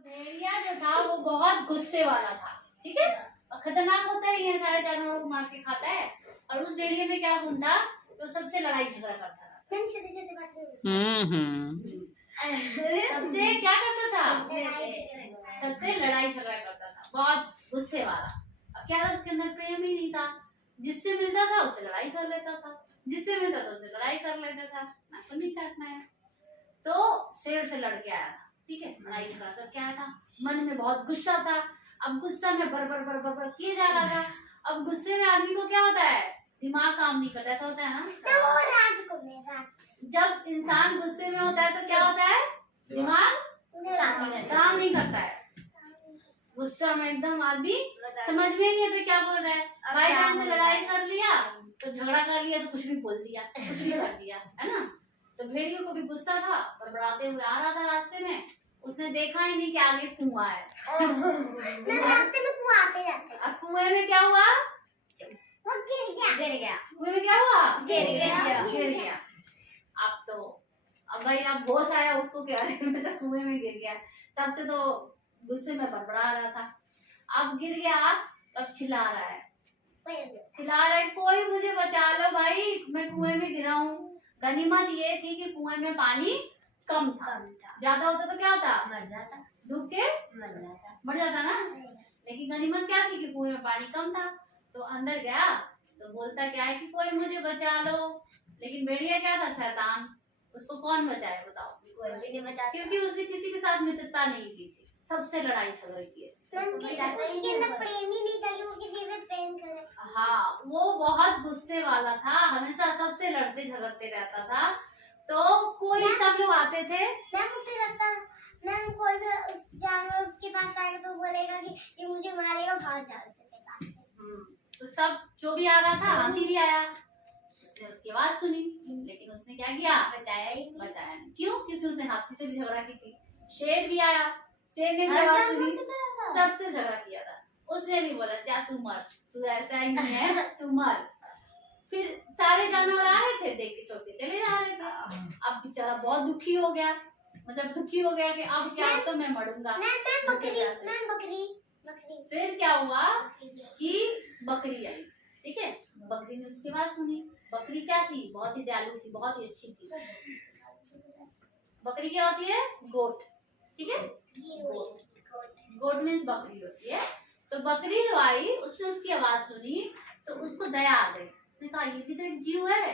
भेड़िया जो था वो बहुत गुस्से वाला था, ठीक है। और खतरनाक होता है, ये सारे जानवरों को मार के खाता है। और उस भेड़िए में क्या गुण था, तो सबसे लड़ाई झगड़ा करता था। छोटे-छोटे बातें सबसे क्या करता था, सबसे लड़ाई झगड़ा करता था, बहुत गुस्से वाला। अब क्या था, उसके अंदर प्रेम ही नहीं था। जिससे मिलता था उससे लड़ाई कर लेता था, जिससे मिलता था उससे लड़ाई कर लेता था। नाखून नहीं काटना है। तो शेर से लड़ के आया था, ठीक है, लड़ाई झगड़ा करके आया था। मन में बहुत गुस्सा था। अब गुस्सा में बर बर बर बर बर किए जा रहा था। अब गुस्से में आदमी को क्या होता है, दिमाग काम नहीं करता, ऐसा होता है ना। जब इंसान गुस्से में होता है तो क्या होता है, दिमाग काम नहीं करता है। गुस्सा में एकदम आदमी समझ में नहीं आता क्या बोल रहा है। भाई बहन से लड़ाई कर लिया तो झगड़ा कर लिया, तो कुछ भी बोल दिया, कुछ भी कर दिया, है ना। तो भेड़ियों को भी गुस्सा था, बड़बड़ाते हुए आ रहा था रास्ते में। उसने देखा ही नहीं कि आगे कुआं है। रास्ते में कुआं आते जाते। अब कुएं में क्या हुआ, वो गिर गया। कुएं में क्या हुआ, गिर गया। अब भाई अब होश आया उसको कि अरे मैं तो कुएं में गिर गया। तब से तो गुस्से में बड़बड़ा रहा था। अब गिर गया, तब चिल्ला रहा है, कोई मुझे बचा लो भाई, मैं कुएं में गिरा हूँ। गनीमत ये थी कि कुएं में पानी कम था, ज्यादा होता तो क्या होता, मर जाता, डूब के मर जाता ना। लेकिन गनीमत क्या थी कि कुएं में पानी कम था। तो अंदर गया तो बोलता क्या है कि कोई मुझे बचा लो। लेकिन भेड़िया क्या था, शैतान, उसको कौन बचाए बताओ, कोई भी नहीं बचाता, क्योंकि उसने किसी के साथ मित्रता नहीं की थी, सबसे लड़ाई झगड़े किए। उसके अंदर प्रेम ही नहीं था कि वो किसी से प्रेम करे। हाँ, वो बहुत गुस्से वाला था, हमेशा सबसे लड़ते झगड़ते रहता था। तो कोई सब लोग आते थे, मुझे लगता है मैम कोई भी जानवर उसके पास आएगा तो बोलेगा कि ये मुझे मारेगा, भाग जाओ उसके पास। तो सब जो भी आ रहा था, हाथी भी आया, उसने उसकी आवाज सुनी, लेकिन उसने क्या किया, बचाया नहीं। क्यों, क्योंकि उसने हाथी से भी झगड़ा की थी। शेर भी आया, शेर ने भी आवाज सुनी, सबसे झगड़ा किया था। उसने भी बोला जा तू मर, तू ऐसा ही नहीं है, तू मर। फिर सारे जानवर आ रहे थे, देख के छोड़ के चले जा रहे थे। अब बेचारा बहुत दुखी हो गया, मतलब दुखी हो गया कि अब क्या, तो मैं मरूंगा। बकरी। फिर क्या हुआ कि बकरी आई, ठीक है। बकरी ने उसकी बात सुनी। बकरी क्या थी, बहुत ही दयालु थी, बहुत ही अच्छी थी। बकरी क्या होती है, गोट, ठीक है। गोट मीन्स बकरी होती है। तो बकरी जो आई, उसने उसकी आवाज सुनी तो उसको दया आ गई। उसने कहा ये भी तो एक जीव है,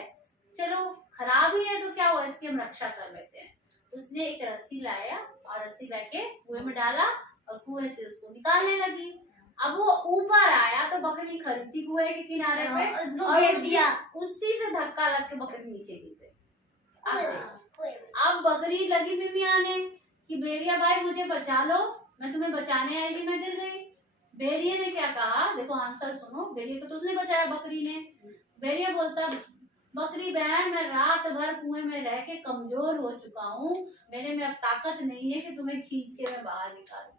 चलो खराब ही है तो क्या हुआ, इसकी हम रक्षा कर लेते हैं। उसने एक रस्सी लाया और रस्सी लेके कुएं में डाला और कुएं से उसको निकालने लगी। अब वो ऊपर आया तो बकरी खड़ी थी कुएं के किनारे पे, उसको घेर दिया। उसी से धक्का लग के बकरी नीचे गिर गई। अब बकरी लगी मिमी आने कि भेड़िया भाई मुझे बचा लो, मैं तुम्हें बचाने आई थी, मैं गिर गई। भेड़िए ने क्या कहा, देखो आंसर सुनो। भेड़िए को तो उसने बचाया, बकरी ने। भेड़िया बोलता बकरी बहन मैं रात भर कुएं में रह के कमजोर हो चुका हूँ, मेरे में अब ताकत नहीं है कि तुम्हें खींच के मैं बाहर निकालूं,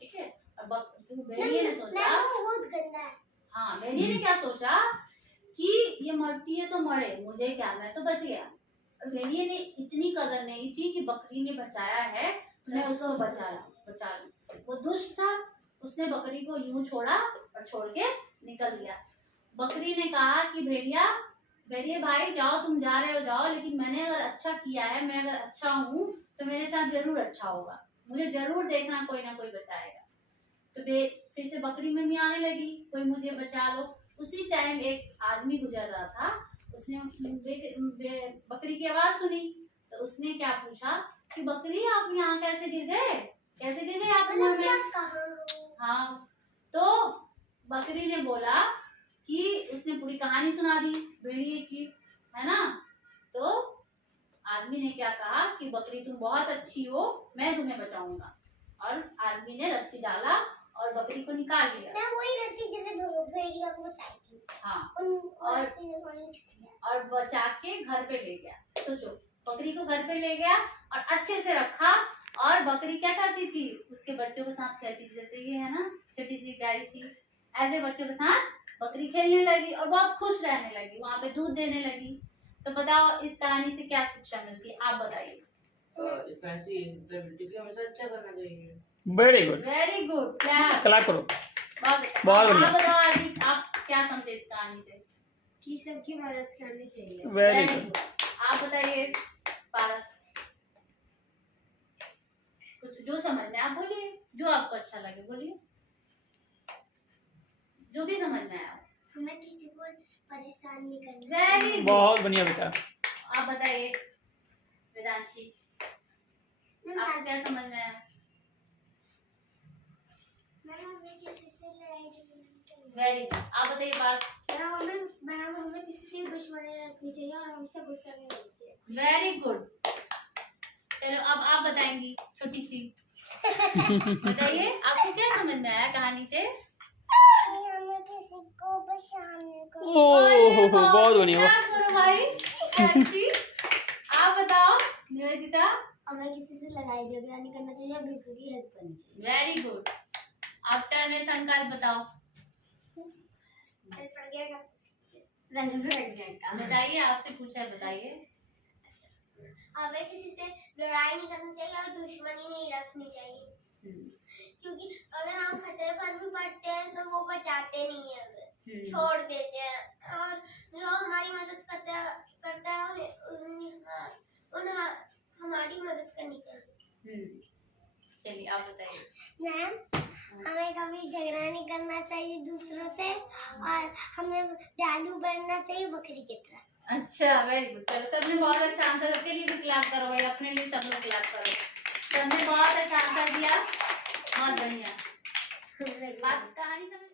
ठीक है। और भेड़िए ने सोचा, बहुत गंदा है। हाँ, भेड़िए ने क्या सोचा कि ये मरती है तो मरे, मुझे क्या, मैं तो बच गया। और भेड़िए ने इतनी कदर नहीं थी कि बकरी ने बचाया है तो मैं उसको बचा लूं। वो दुष्ट था, उसने बकरी को यूं छोड़ा और छोड़ के निकल गया। बकरी ने कहा कि भेड़िए भाई जाओ, तुम जा रहे हो जाओ, लेकिन मैंने अगर अच्छा किया है, मैं अगर अच्छा हूँ तो मेरे साथ जरूर अच्छा होगा, मुझे जरूर देखना कोई ना कोई बचाएगा। तो फिर से बकरी में भी आने लगी, कोई मुझे बचा लो। उसी टाइम एक आदमी गुजर रहा था, उसने बकरी की आवाज सुनी तो उसने क्या पूछा कि बकरी आप यहाँ कैसे गिर गए, कैसे गिर गए आप कुएं में। हाँ, तो बकरी ने बोला कि उसने पूरी कहानी सुना दी भेड़िए की, है ना। तो आदमी ने क्या कहा कि बकरी तुम बहुत अच्छी हो, मैं तुम्हें बचाऊंगा। और आदमी ने रस्सी डाला और बकरी को निकाल लिया। मैं वही रस्सी जिसे भेड़िया को बचाई थी। हाँ, और बचा के घर पे ले गया। सोचो, बकरी को घर पे ले गया और अच्छे से रखा। और बकरी क्या करती थी, उसके बच्चों के साथ खेलती थी, जैसे ये है ना छोटी सी प्यारी सी, ऐसे बच्चों के साथ बकरी खेलने लगी और बहुत खुश रहने लगी, वहाँ पे दूध देने लगी। तो बताओ इस कहानी से क्या शिक्षा मिलती है, आप बताइए। इसमें ऐसी हमेशा अच्छा करना चाहिए। Very good, very good, clap. Clap करो। बहुत अच्छा। बहुत आप बढ़िया। बताओ आदित्य, आप क्या समझे इस कहानी से? कि सबकी मदद करनी चाहिए। Very very good. गुड। आप बताइए पारस, कुछ जो समझ में आप बोलिए, जो आपको अच्छा लगे बोलिए, जो भी समझ में आया। हमें किसी को परेशान नहीं करना। Very good. बहुत बढ़िया बेटा। आप बताइए वेदांशी, आपको क्या समझ में आया? मैम हमें किसी से लड़ाई नहीं करनी चाहिए। Very good. आप बताइए पारस। मैम हमें किसी से दुश्मनी रखनी चाहिए और हमसे गुस्सा नहीं होना चाहिए। Very good. चलो अब आप बताएंगी छोटी सी। बताइए आपको क्या समझ में आया कहानी से? हमें किसी को परेशान नहीं करना। ओह बहुत बढ़िया। क्या करो भाई। वेदांशी, आप बताओ निवेदिता। हमें किसी से लड़ाई झगड़ा नहीं करना चाहिए और दूसरों की हेल्प करनी चाहिए। Very good. आप टर्न में संकल्प बताओ। बताइए, आपसे पूछा है बताइए। हमें किसी से लड़ाई नहीं करनी चाहिए और दुश्मनी नहीं रखनी चाहिए, क्योंकि अगर हम खतरे पर भी पड़ते हैं तो वो बचाते नहीं है, हमें छोड़ देते हैं। और जो हमारी मदद करता है उन्हें हमारी मदद करनी चाहिए। चलिए आप बताइए। मैम हमें कभी झगड़ा नहीं करना चाहिए दूसरों से और हमें दयालु बनना चाहिए बकरी की तरह। अच्छा वेरी गुड। चलो सबने बहुत अच्छा आंसर, सबके लिए भी क्लैप करो भाई, अपने लिए सब लोग क्लैप करो। सबने बहुत अच्छा आंसर दिया, बहुत बढ़िया। बात कहानी समझ